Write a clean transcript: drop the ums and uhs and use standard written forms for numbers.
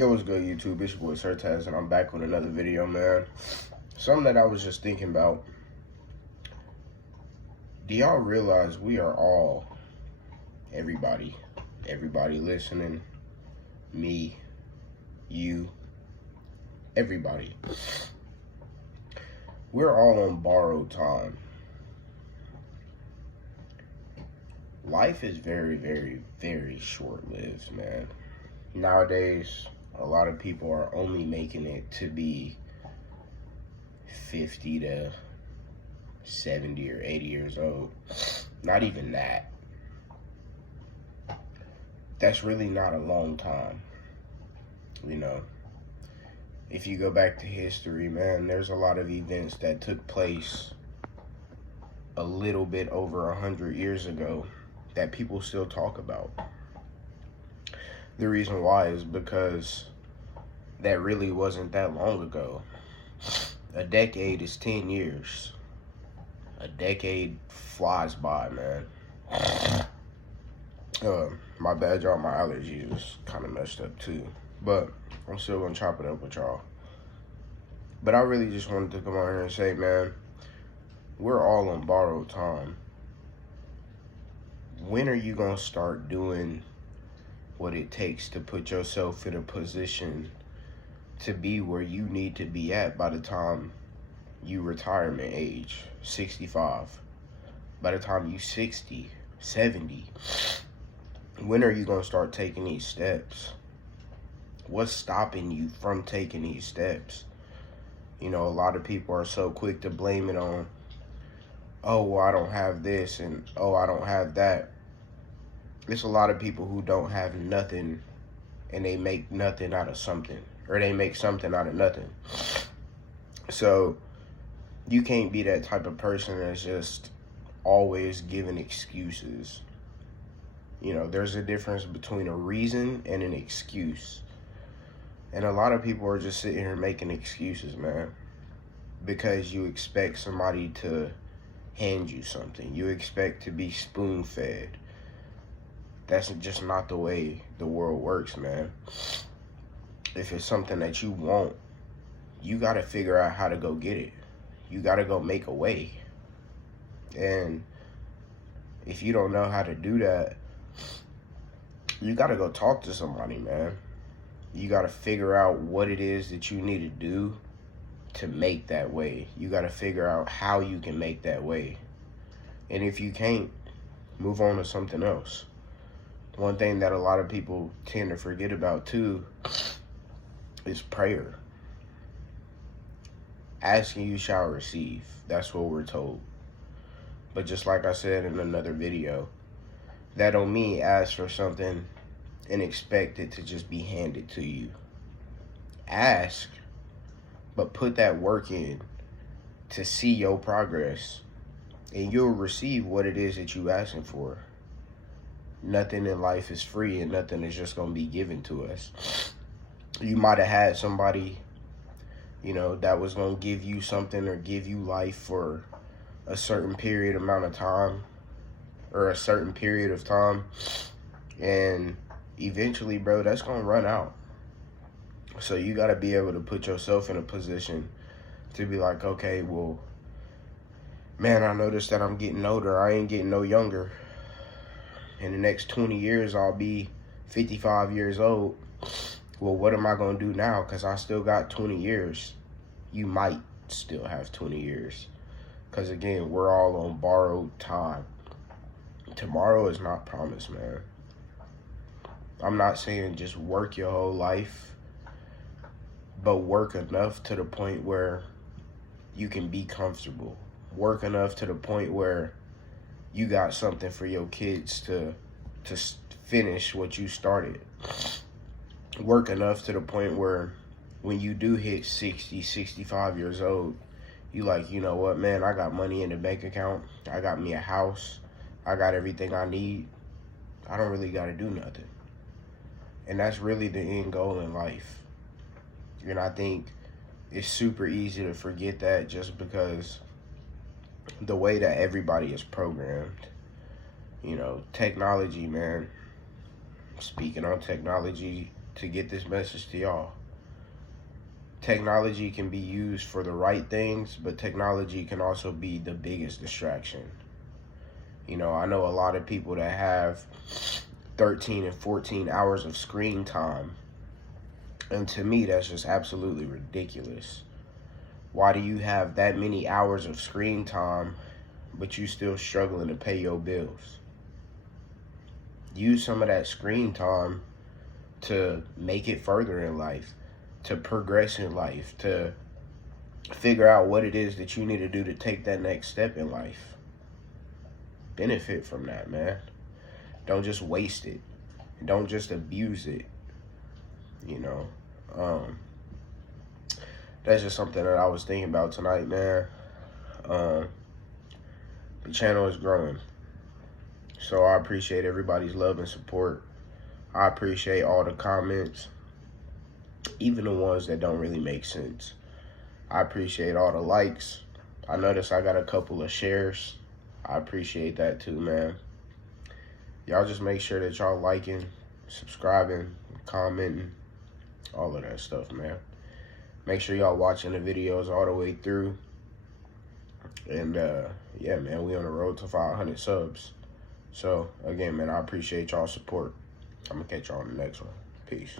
Yo, what's good, YouTube? It's your boy Surtaz, and I'm back with another video, man. Something that I was just thinking about. Do y'all realize we are all, everybody listening, me, you, everybody. We're all on borrowed time. Life is very, very, very short-lived, man. Nowadays, a lot of people are only making it to be 50 to 70 or 80 years old. Not even that. That's really not a long time. You know, if you go back to history, man, there's a lot of events that took place a little bit over 100 years ago that people still talk about. The reason why is because that really wasn't that long ago. A decade is 10 years. A decade flies by, man. My bad, y'all. My allergies was kind of messed up too. But I'm still going to chop it up with y'all. But I really just wanted to come on here and say, man, we're all on borrowed time. When are you going to start doing what it takes to put yourself in a position to be where you need to be at by the time you retirement age, 65, by the time you 60, 70? When are you going to start taking these steps? What's stopping you from taking these steps? You know, a lot of people are so quick to blame it on, oh, well, I don't have this, and oh, I don't have that. There's a lot of people who don't have nothing and they make nothing out of something, or they make something out of nothing. So you can't be that type of person that's just always giving excuses. You know, there's a difference between a reason and an excuse. And a lot of people are just sitting here making excuses, man, because you expect somebody to hand you something. You expect to be spoon-fed. That's just not the way the world works, man. If it's something that you want, you got to figure out how to go get it. You got to go make a way. And if you don't know how to do that, you got to go talk to somebody, man. You got to figure out what it is that you need to do to make that way. You got to figure out how you can make that way. And if you can't, move on to something else. One thing that a lot of people tend to forget about too is prayer. Asking you shall receive. That's what we're told. But just like I said in another video, that don't mean ask for something and expect it to just be handed to you. Ask, but put that work in to see your progress, and you'll receive what it is that you're asking for. Nothing in life is free, and nothing is just going to be given to us. You might have had somebody, you know, that was going to give you something or give you life for a certain period amount of time, or a certain period of time, and eventually, bro, that's going to run out. So you got to be able to put yourself in a position to be like, okay, well, man, I noticed that I'm getting older. I ain't getting no younger. In the next 20 years, I'll be 55 years old. Well, what am I going to do now? Because I still got 20 years. You might still have 20 years. Because, again, we're all on borrowed time. Tomorrow is not promised, man. I'm not saying just work your whole life, but work enough to the point where you can be comfortable. Work enough to the point where you got something for your kids to finish what you started. Work enough to the point where when you do hit 60, 65 years old, you like, you know what, man, I got money in the bank account. I got me a house. I got everything I need. I don't really got to do nothing. And that's really the end goal in life. And I think it's super easy to forget that just because the way that everybody is programmed. You know, technology, man. Speaking on technology to get this message to y'all. Technology can be used for the right things, but technology can also be the biggest distraction. You know, I know a lot of people that have 13 and 14 hours of screen time. And to me, that's just absolutely ridiculous. Why do you have that many hours of screen time, but you still struggling to pay your bills? Use some of that screen time to make it further in life, to progress in life, to figure out what it is that you need to do to take that next step in life. Benefit from that, man. Don't just waste it. Don't just abuse it. You know, that's just something that I was thinking about tonight, man. The channel is growing, so I appreciate everybody's love and support. I appreciate all the comments, even the ones that don't really make sense. I appreciate all the likes. I noticed I got a couple of shares. I appreciate that too, man. Y'all just make sure that y'all liking, subscribing, commenting, all of that stuff, man. Make sure y'all watching the videos all the way through. And yeah, man, we on the road to 500 subs. So again, man, I appreciate y'all support. I'm gonna catch y'all on the next one. Peace.